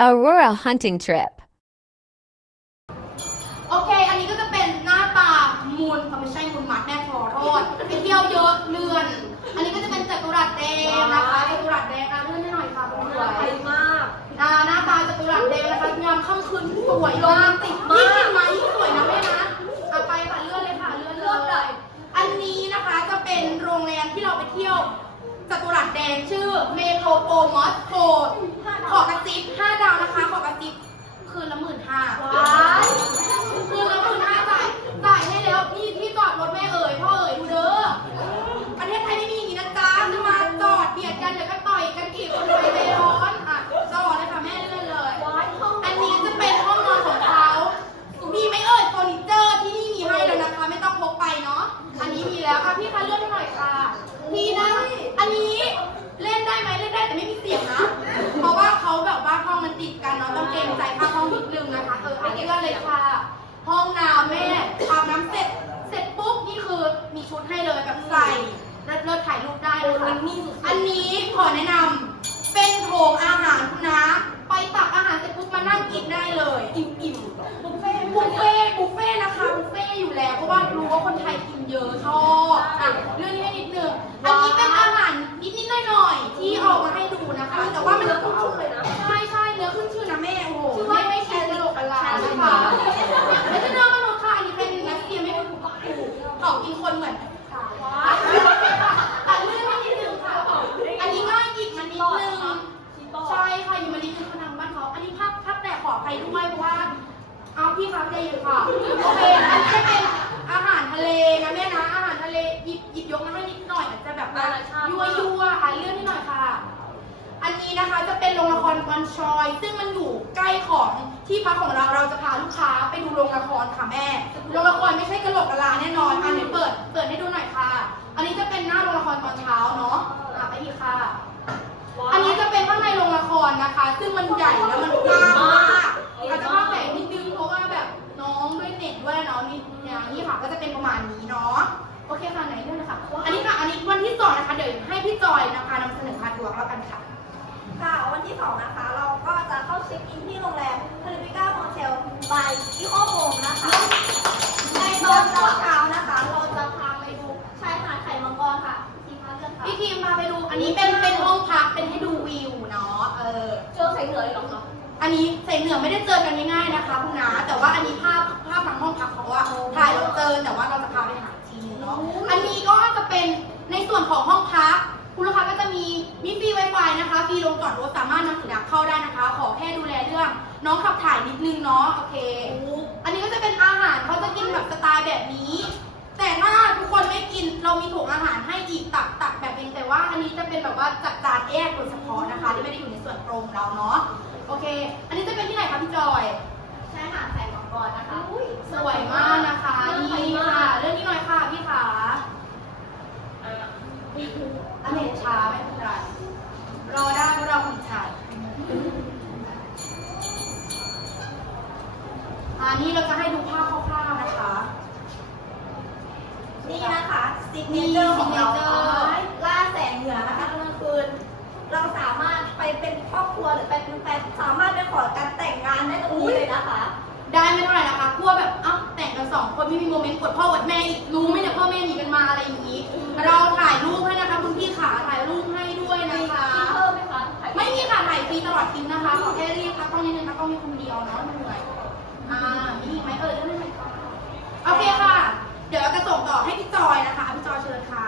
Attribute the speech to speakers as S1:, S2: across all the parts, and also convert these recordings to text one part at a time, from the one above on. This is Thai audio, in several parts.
S1: Aurora hunting trip.
S2: โอเค อันนี้ก็จะเป็นหน้าตามูลเขาไม่ใช่มูลมัดแม่ขอโทษไปเที่ยวเยอะเลื่อน อันนี้ก็จะเป็นจัตุรัสแดงนะคะจัตุรัสแดงอะเลื่อนให้หน่อยค่ะสวย
S3: ไปมาก
S2: อ่าหน้าตาจัตุรัสแดงนะคะยามค่ำคืนสวยมากติดมากยิ่งเห็นไหมยิ่งสวยนะแม่นะอะไปค่ะเลื่อนเลยค่ะเลื่อนเลย อันนี้นะคะจะเป็นโรงแรมที่เราไปเที่ยว จัตุรัสแดงชื่อเมโทรโปมอสโคขอกระซิบ5ดาวนะคะ ขอกระซิบคืนละหมื่นห้า
S3: ว้าย
S2: คืนละหมื่นห้าจ่ายจ่ายให้แล้วนี่ที่จอด คะอันนี้ขอแนะนำเป็นโถงอาหารคุณนะ ไปตักอาหารเสร็จปุ๊บมานั่งกินได้เลย อิ่มอิ่มๆบุฟเฟ่บุฟเฟ่บุฟเฟ่นะคะบุฟเฟ่อยู่แล้วเพราะว่ารู้ว่าคนไทยกินเยอะชอบอะเรื่องนี้ให้นิดนึงอันนี้เป็นอาหารนิดนิดๆหน่อยหน่อยๆที่เอามาให้ดูนะคะ แต่ว่ามันขึ้นชื่อเลยนะ นนี้นะคะจะเป็นโรงละครบอลชอย ซึ่งมันอยู่ใกล้ของที่พักของเราเราจะพาลูกค้าไปดูโรงละครค่ะแม่โรงละครไม่ใช่กระโหลกกะลาแน่นอนอันนี้เปิดเปิดให้ดูหน่อยค่ะ อันนี้จะเป็นหน้าโรงละครตอนเช้าเนาะอะไปอีกค่ะ อันนี้จะเป็นข้างในโรงละครนะคะ ซึ่งมันใหญ่แล้วมันกว้างมากอาจจะภาพแตกนิดนึงเพราะว่าแบบน้องด้วยเน็ตด้วยเนาะนี่อย่างนี้ค่ะก็จะเป็นประมาณนี้เนาะโอเคค่ะไหนเรื่องนะคะอันนี้ค่ะอันนี้วันที่สองนะคะเดี๋ยวให้พี่จอยนะคะนำเสนอพาทัวร์แล้วกันค่ะ
S3: ค่ะวันที่สองนะคะ เราก็จะเข้าเช็คอินที่โรงแรมคาริบิก้าโมเทลบายอีโอโฮมนะคะ ในตอนเช้านะคะ เราจะพาไปดูชายหาดไข่มังกรค่ะทีมพาเรื่องค่ะ
S2: พี่ทีมพาไปดู อันนี้เป็นเป็นห้องพักเป็นให้ดูวิวเนาะ เออ
S3: เจอใส่เหนืออีกเหรอคะ
S2: อันนี้ใส่เหนือไม่ได้เจอกันง่ายๆนะคะคุณนาแต่ว่าอันนี้ภาพภาพทางห้องพักเขาว่าถ่ายเราเจอแต่ว่าเราจะพาไปหาจริงเนาะ อันนี้ก็จะเป็นในส่วนของห้องพัก คุณลูกค้าก็จะมีมีฟรี Wi-Fi นะคะฟรีลงจอดรถสามารถนำสุนัขเข้าได้นะคะ ขอแค่ดูแลเรื่อง น้องขับถ่ายนิดนึงเนาะโอเค อันนี้ก็จะเป็นอาหารเขาจะกินแบบสไตล์แบบนี้ แต่ถ้าทุกคนไม่กินเรามีถุงอาหารให้อีกตักตักแบบเป็นแต่ว่าอันนี้จะเป็นแบบว่าจัดจานแยกโดยเฉพาะนะคะที่ไม่ได้อยู่ในส่วนโปรงเราเนาะโอเค อันนี้จะเป็นที่ไหนคะพี่จอย
S3: ชายหาดไข่มังกรนะคะ
S2: สวยมากนะคะนี่ค่ะเรื่องนี้หน่อยค่ะพี่ขา เน็ตช้าไม่เป็นไร รอได้เพราะเราคนถ่ายอันนี้เราจะให้ดูภาพคร่าวๆนะคะ
S3: นี่นะคะซิกเนเจอร์ของเรา ล่าแสงเหนือนะคะกลางคืน เราสามารถไปเป็นครอบครัวหรือไปเป็นแฟนสามารถไปขอการแต่งงานได้ตรงนี้เลยนะคะ
S2: ได้ไม่เท่าไหร่นะคะกลัวแบบเอ้า กันสองคนไม่มีโมเมนต์กดพ่ออดแม่อีกรู้ไหมเนี่ยพ่อแม่หนีกันมาอะไรอย่างนี้ เราถ่ายรูปให้นะคะคุณพี่ขาถ่ายรูปให้ด้วยนะคะ
S3: เพิ่มไหมคะ
S2: ไม่มีค่ะถ่ายฟรีตลอดทริปนะคะขอแค่เรียกค่ะต้องนิดนึงค่ะต้องมีคนเดียวเนาะมันเหนื่อยอ่ามีอีกไหมเออเรื่องนี้ค่ะโอเคค่ะ เดี๋ยวเราจะส่งต่อให้พี่จอยนะคะพี่จอยเชิญค่ะ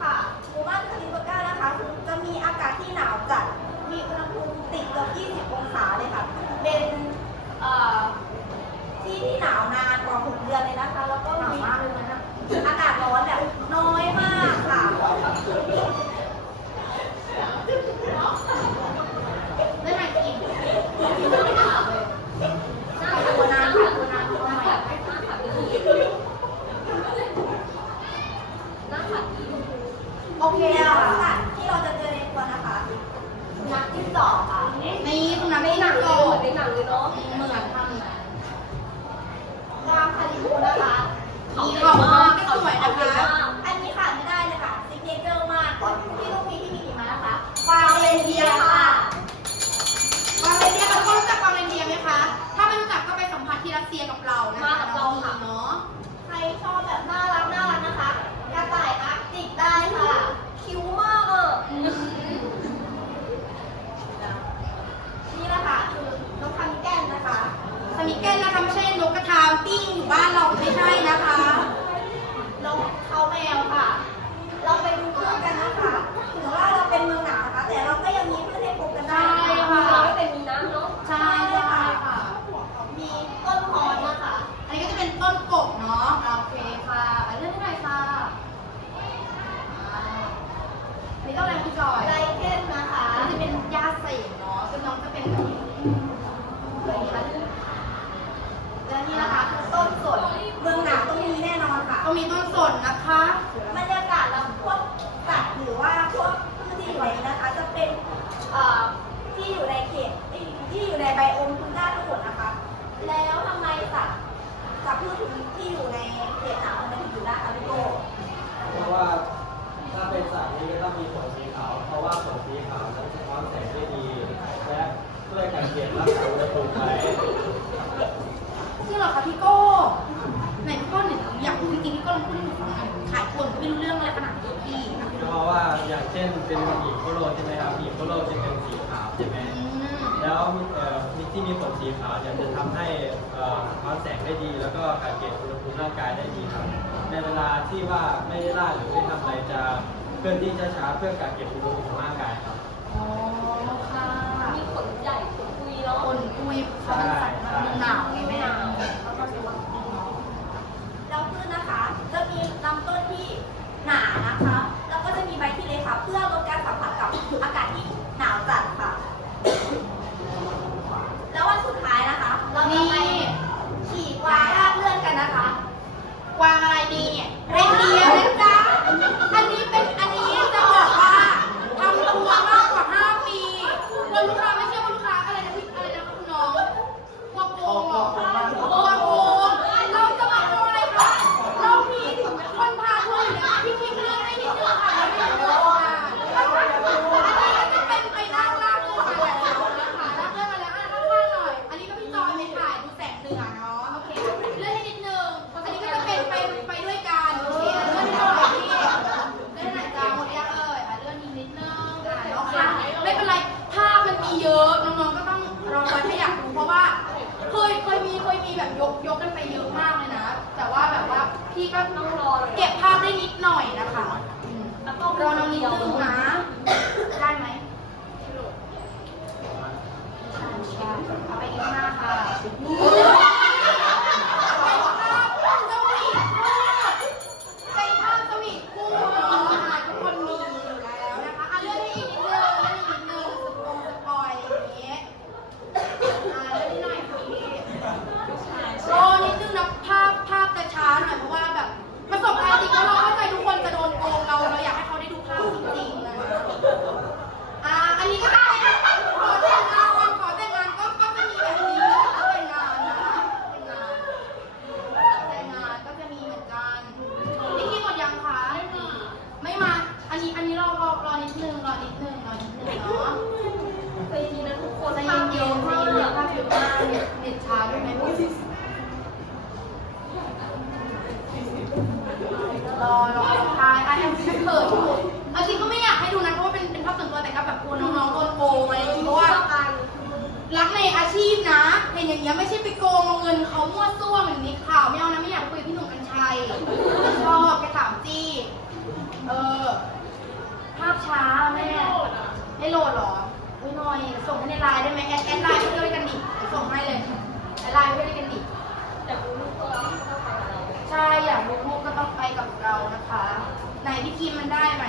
S3: ค่ะหมู่บ้านคาริบก้านะคะคือจะมีอากาศที่หนาวจัด มีอุณหภูมิติดลบ20 องศาเลยค่ะ เป็นเอ่อ ที่หนาวนานกว่า6เดือนเลยนะคะ แล้วก็มีอากาศร้อนแบบน้อยมากค่ะ
S2: เรื่อเลยน่าตัวนานค่ะตัวนานตัวใหม่โอเคค่ะ
S3: ค่ะที่เราจะเจอในตัวนะคะนักที่สองค่ะ
S2: นี่คุณน้ำไม่หนักโต
S3: ในหนังเลยเนาะ
S2: เหมือน
S3: คาริบู นะคะ
S2: เขามากก็สวยนะคะ่น
S1: เป็นหมีโคโลใช่ไหมครับหมีโคโลจะเป็นสีขาวใช่ไหมแล้วมีที่มีขนสีขาวเนี่ยจะทำให้เอ่อแสงได้ดี แล้วก็การเก็บอุณหภูมิร่างกายได้ดีครับ ในเวลาที่ว่าไม่ได้ล่าหรือไม่ทำอะไรจะเคลื่อนที่ช้าๆเพื่อการเก็บอุณหภูมิงร่างกายครับ
S2: อ๋ค
S3: มีขนใหญ่ขนคุยแล้ว
S2: นคุยเพราะมันสัตว์มันหนาวไงไม่
S3: หนาวแล้วก็
S2: ตัวมันหนาวแล้วพืชนะคะ จะมีลำต้นที่หนานะคะ ไปที่เลยค่ะเพื่อลดการสัมผัสกับอากาศที่ี่ก็ต้องรอเก็บภาพได้นิดหน่อยนะคะแล้วก็รอน้องนิดนึงนะ ได้ไหมเอาไปยิ้หน้าค่ะี้ยไม่ใช่ไปโกงเอาเงินเขามั่วซั่วเหมือนี้ข่าวไม่เอานะไม่อยากคุยกับพี่หนุ่มกัญชัยไม่ชอบไปถามจี้เออภาพช้าแม่ไม่โหลดหรออุ้ยหน่อย ส่งให้ในไลน์ได้ไหมแอดแอดไลน์ไปด้วยกันดิส่งให้เลยแอดไลน์ไปด้วยกันดิ
S3: แต่รู้ลูกก็
S2: ใช่อยากรู้ลูกก็ต้องไปกับเรานะคะ ไหนพี่คิมมันได้ไหม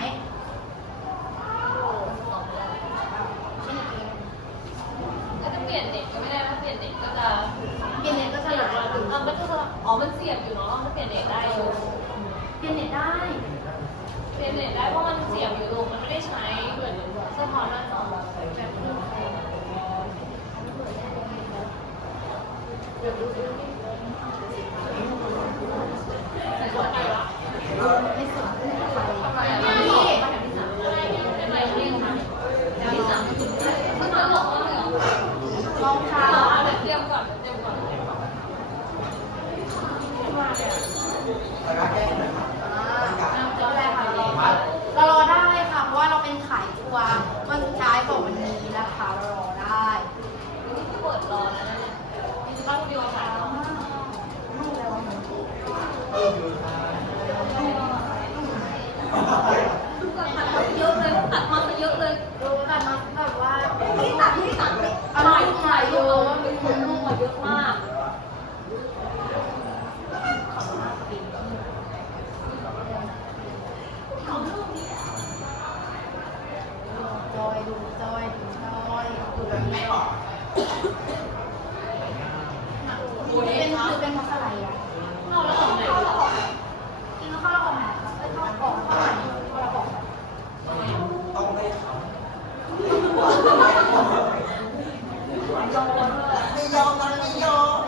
S2: ไม่
S4: ยอมนไม่ยอม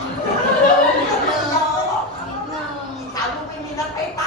S4: ไม่ยอมหนึ
S5: งสา
S2: วลูกไม่มีนั
S4: กไป
S2: ไป